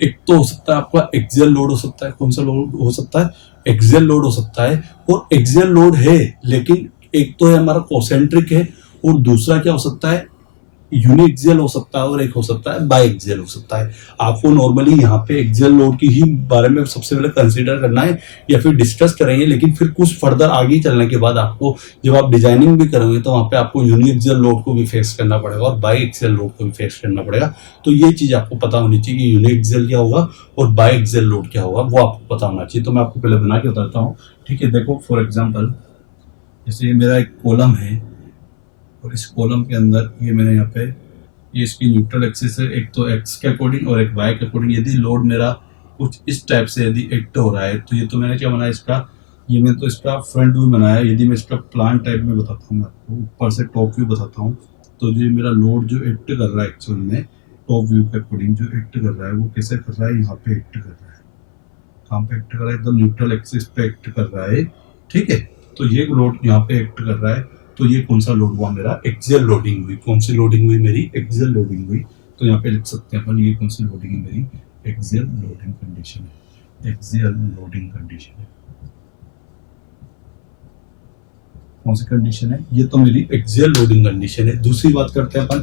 एक तो हो सकता है आपका एक्सियल लोड हो सकता है, कौन सा लोड हो सकता है, एक्सियल लोड हो सकता है। और एक्सियल लोड है लेकिन एक तो है हमारा कोसेंट्रिक है, और दूसरा क्या हो सकता है, यूनिएक्सियल हो सकता है, और एक हो सकता है बाई एक्सियल हो सकता है। आपको नॉर्मली यहाँ पे एक्सियल लोड की ही बारे में सबसे पहले कंसीडर करना है या फिर डिस्कस करेंगे, लेकिन फिर कुछ फर्दर आगे चलने के बाद आपको जब आप डिजाइनिंग भी करोगे तो वहाँ पे आपको यूनिएक्सियल लोड को भी फेस करना पड़ेगा और बाई एक्सियल लोड को भी फेस करना पड़ेगा। तो ये चीज आपको पता होनी चाहिए कि यूनिएक्सियल क्या होगा और बाई एक्सियल लोड क्या होगा, वो आपको पता होना चाहिए। तो मैं आपको पहले बना के बताता हूँ। ठीक है, देखो फॉर एग्जाम्पल जैसे ये मेरा एक कॉलम है और इस कॉलम के अंदर ये मैंने यहाँ पे ये इसकी न्यूट्रल एक्सिस है, एक तो एक्स के अकॉर्डिंग और एक वाई के अकॉर्डिंग। यदि लोड मेरा कुछ इस टाइप से यदि एक्ट हो रहा है तो ये तो मैंने क्या बनाया इसका, ये मैंने तो इसका फ्रंट व्यू बनाया। यदि मैं इसका प्लान टाइप में बताता हूँ, मैं आपको ऊपर से टॉप व्यू बताता हूँ। तो जो मेरा लोड जो एक्ट कर रहा है एक्चुअल में टॉप व्यू के अकॉर्डिंग जो एक्ट कर रहा है वो कैसे कर रहा है, यहाँ पे एक्ट कर रहा है, कहाँ पे एक्ट कर रहा है, एकदम न्यूट्रल एक्सिस पे एक्ट कर रहा है। ठीक है, तो ये लोड यहाँ पे एक्ट कर रहा है। तो ये कौन सा लोड हुआ मेरा, एक्सियल लोडिंग हुई। कौन सी लोडिंग हुई मेरी, एक्सियल लोडिंग हुई। तो यहाँ पे लिख सकते हैं अपन ये कौन सी लोडिंग है मेरी, एक्सियल लोडिंग कंडीशन है, एक्सियल लोडिंग कंडीशन है। कौन सी कंडीशन है, ये तो मेरी एक्सियल लोडिंग कंडीशन है। दूसरी बात करते हैं अपन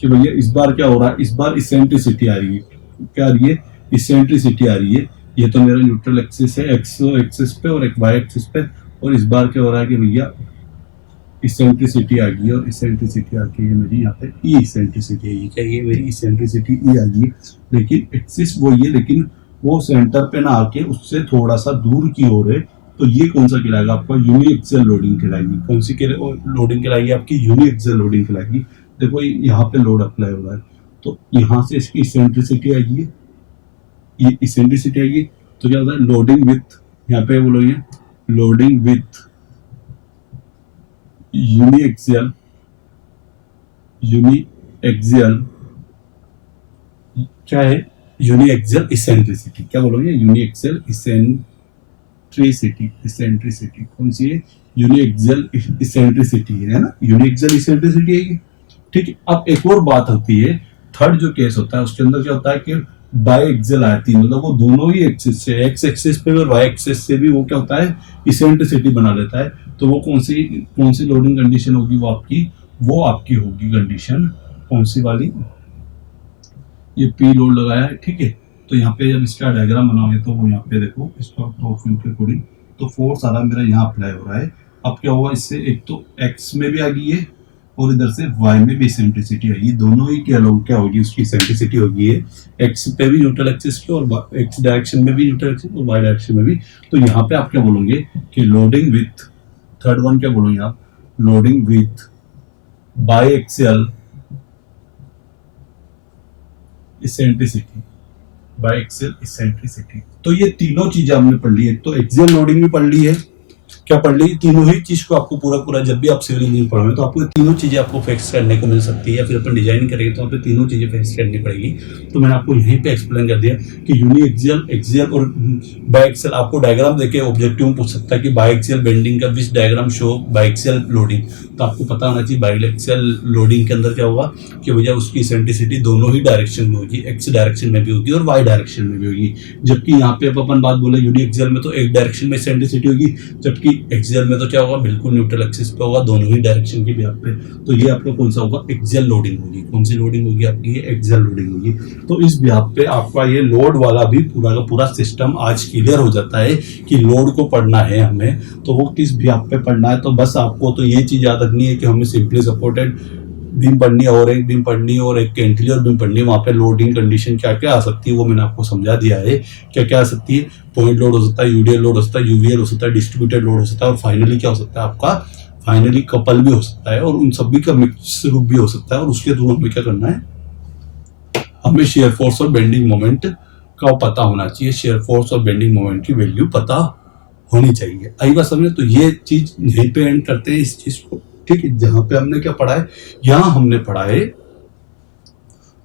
कि भैया इस बार क्या हो रहा है, इस बार इसेंट्रिसिटी आ रही है। क्या आ रही है, इसेंट्रिसिटी आ रही है। ये तो मेरा न्यूट्रल एक्सिस है, एक्स एक्सिस पे और एक वाई एक्सिस पे। और इस बार क्या हो रहा है कि भैया इसेंट्रिसिटी आ गई और इसेंट्रिसिटी आ गई है मेरी यहाँ पे ई इसेंट्रिसिटी है। ये क्या, ये मेरी इसेंट्रिसिटी ई आ गई, लेकिन एक्सिस वो ये, लेकिन वो सेंटर पे ना आके उससे थोड़ा सा दूर की ओर है। तो ये कौन सा कहलाएगा आपका, यूनिएक्सियल लोडिंग कहलाएगी। कौन सी लोडिंग कहलाएगी आपकी, यूनिएक्सियल लोडिंग कहलाएगी। देखो यहाँ पे लोड अप्लाई हो रहा है तो यहाँ से इसकी इसेंट्रिसिटी आएगी, ये इसेंट्रिसिटी आएगी। तो क्या होता है, लोडिंग विथ, यहाँ पे बोलोगे लोडिंग विथ यूनिएक्सियल, यूनिएक्सियल क्या है, यूनिएक्सियल इसेंट्रिसिटी। क्या बोलोगे, यूनिएक्सियल इसेंट्रिसिटी। इसेंट्रिसिटी कौन सी है, यूनिएक्सियल इसेंट्रिसिटी है ना, यूनिएक्सियल इसेंट्रिसिटी है ये। ठीक है, अब एक और बात होती है, थर्ड जो केस होता है उसके अंदर क्या होता है कि बाई एक्सियल आती है, मतलब वो दोनों ही एक्सिस से, एक्स एक्सिस पे और वाई एक्सिस से भी वो क्या होता है, इसेंट्रिसिटी बना लेता है। तो वो कौन सी लोडिंग कंडीशन होगी, वो आपकी होगी कंडीशन कौन सी वाली, ये पी लोड लगाया है। ठीक है, तो यहाँ पे जब इसका डायग्राम बनाओगे तो वो यहाँ पे देखो इसका टॉप व्यू के अकॉर्डिंग तो फोर्स आ रहा है मेरा यहाँ अप्लाई हो रहा है। अब क्या हुआ, इससे एक तो एक्स में भी आ गई है और इधर से वाई में भी इसेंट्रिसिटी आएगी। दोनों ही क्या होगी, उसकी इसेंट्रिसिटी होगी है एक्स पे भी न्यूट्रल एक्सिस पे और एक्स डायरेक्शन में भी न्यूट्रल एक्सिस और वाई डायरेक्शन में भी। तो यहाँ पे आप क्या बोलोगे कि लोडिंग विथ, थर्ड वन क्या बोलोगे आप, loading with by axial eccentricity, by axial eccentricity. तो ये तीनों चीजें हमने पढ़ ली है। तो एक्सियल लोडिंग भी पढ़ ली है, क्या पढ़ ली, तीनों ही चीज को आपको पूरा पूरा, जब भी आप सिविल इंजीनियरिंग पढ़ोगे तो आपको ये तीनों चीजें आपको फेस करने को मिल सकती है, या फिर अपन डिजाइन करेंगे तो आपको तीनों चीजें फेस करनी पड़ेगी। तो मैंने आपको यहीं पे एक्सप्लेन कर दिया कि यूनि एक्सियल, एक्सियल और बाई एक्सियल। आपको डायग्राम देके ऑब्जेक्टिव में पूछ सकता है कि बाई एक्सियल बेंडिंग का which diagram show biaxial loading, तो आपको पता होना चाहिए बाई एक्सियल लोडिंग के अंदर क्या होगा कि भैया उसकी इसेंट्रिसिटी दोनों ही डायरेक्शन में होगी, एक्स डायरेक्शन में भी होगी और वाई डायरेक्शन में भी होगी। जबकि यहाँ पे अपन बात बोले यूनि एक्सियल में तो एक डायरेक्शन में इसेंट्रिसिटी होगी, जबकि एक्सियल में तो क्या होगा, बिल्कुल न्यूट्रल एक्सिस पे होगा, दोनों ही डायरेक्शन के ब्याह पे। तो ये आपका कौन सा होगा, एक्सियल लोडिंग होगी। कौन सी लोडिंग होगी आपकी, ये एक्सियल लोडिंग होगी। तो इस ब्याह पे आपका ये लोड वाला भी पूरा का पूरा सिस्टम आज क्लियर हो जाता है कि लोड को पढ़ना है हमें, तो वो किस ब्याह पे पढ़ना है। तो बस आपको तो ये चीज याद रखनी है कि हमें सिंपली सपोर्टेड बीम पढ़नी है और एक बीम पढ़नी है और एक कैंटिलीवर बीम पढ़नी है। वहाँ पे लोडिंग कंडीशन क्या क्या आ सकती है वो मैंने आपको समझा दिया है। क्या क्या आ सकती है, पॉइंट लोड हो सकता है, यूडीएल लोड हो सकता है, यूवीएल हो सकता है, डिस्ट्रीब्यूटेड लोड हो सकता है, और फाइनली क्या हो सकता है आपका, फाइनली कपल भी हो सकता है, और उन सभी का मिक्स रूप भी हो सकता है। और उसके थ्रू हमें क्या करना है, हमें शेयर फोर्स और बेंडिंग मोमेंट का पता होना चाहिए। शेयर फोर्स और बेंडिंग मोमेंट की वैल्यू पता होनी चाहिए। आई बात समझे। तो ये चीज यहीं पे एंड करते हैं इस चीज को, ठीक है। जहां पे हमने क्या पढ़ा है, यहां हमने पढ़ा है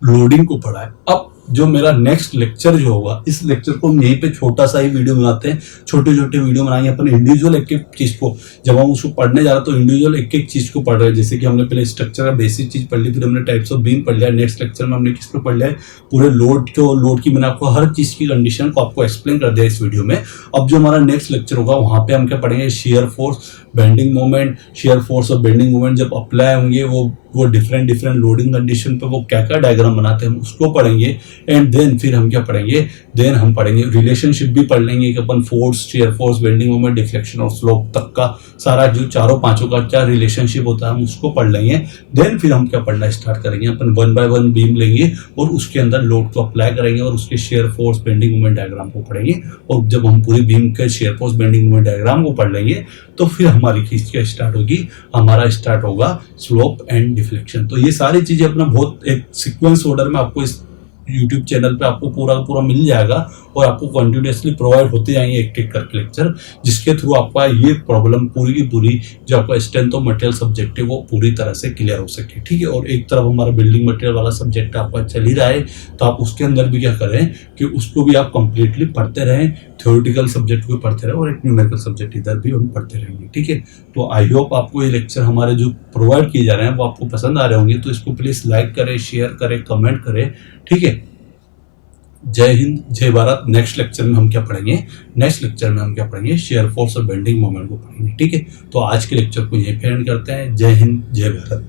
लोडिंग को पढ़ा है। अब जो मेरा नेक्स्ट लेक्चर जो होगा, इस लेक्चर को हम यहीं पे छोटा सा ही वीडियो बनाते हैं, छोटे छोटे वीडियो बनाएंगे अपन इंडिविजुअल एक एक चीज को। जब हम उसको पढ़ने जा रहे हैं तो इंडिविजुअल एक एक चीज को पढ़ रहे हैं। जैसे कि हमने पहले स्ट्रक्चर का बेसिक चीज पढ़ ली, फिर हमने टाइप्स ऑफ बीम पढ़ लिया। नेक्स्ट लेक्चर में हमने किस पे पढ़ लिया है, पूरे लोड को, लोड की मैंने आपको हर चीज की कंडीशन को आपको एक्सप्लेन कर दिया इस वीडियो में। अब जो हमारा नेक्स्ट लेक्चर होगा वहां पे हम क्या पढ़ेंगे, share force, bending moment. Shear force और बेंडिंग मोमेंट जब अप्लाई होंगे वो डिफरेंट डिफरेंट लोडिंग कंडीशन पे वो क्या क्या डायग्राम बनाते हैं हम उसको पढ़ेंगे। एंड देन फिर हम क्या पढ़ेंगे, देन हम पढ़ेंगे रिलेशनशिप भी पढ़ लेंगे कि अपन force, shear force, bending moment, deflection और स्लोप तक का सारा जो चारों पांचों का क्या रिलेशनशिप होता है हम उसको पढ़ लेंगे। देन फिर हम क्या पढ़ना स्टार्ट करेंगे, अपन 1 बाय 1 बीम लेंगे और उसके अंदर लोड को अप्लाई करेंगे और उसके share force, bending moment diagram को पढ़ेंगे। और जब हम पूरी बीम के share force, bending moment diagram को पढ़ लेंगे तो फिर हमारी खींच क्या स्टार्ट होगी, हमारा स्टार्ट होगा स्लोप एंड डिफ्लेक्शन। तो ये सारी चीजें अपना बहुत एक सीक्वेंस ऑर्डर में आपको इस YouTube चैनल पे आपको पूरा पूरा मिल जाएगा और आपको कंटिन्यूसली प्रोवाइड होते जाएंगे एक एक करके लेक्चर, जिसके थ्रू आपका ये प्रॉब्लम पूरी की पूरी जो आपका स्ट्रेंथ ऑफ मटेरियल सब्जेक्ट है वो पूरी तरह से क्लियर हो सके, ठीक है। और एक तरफ हमारा बिल्डिंग मटेरियल वाला सब्जेक्ट आपका चल ही रहा है, तो आप उसके अंदर भी क्या करें कि उसको भी आप कंप्लीटली पढ़ते रहें, थ्योरेटिकल सब्जेक्ट को पढ़ते रहें और एक न्यूमेरिकल सब्जेक्ट इधर भी हम पढ़ते रहेंगे, ठीक है। तो आई होप आपको ये लेक्चर हमारे जो प्रोवाइड किए जा रहे हैं वो आपको पसंद आ रहे होंगे। तो इसको प्लीज लाइक करें, शेयर करें, कमेंट करें, ठीक है। जय हिंद, जय भारत। नेक्स्ट लेक्चर में हम क्या पढ़ेंगे, नेक्स्ट लेक्चर में हम क्या पढ़ेंगे, शेयर फोर्स और बेंडिंग मोमेंट को पढ़ेंगे, ठीक है। तो आज के लेक्चर को यहीं पे एंड करते हैं। जय हिंद, जय भारत।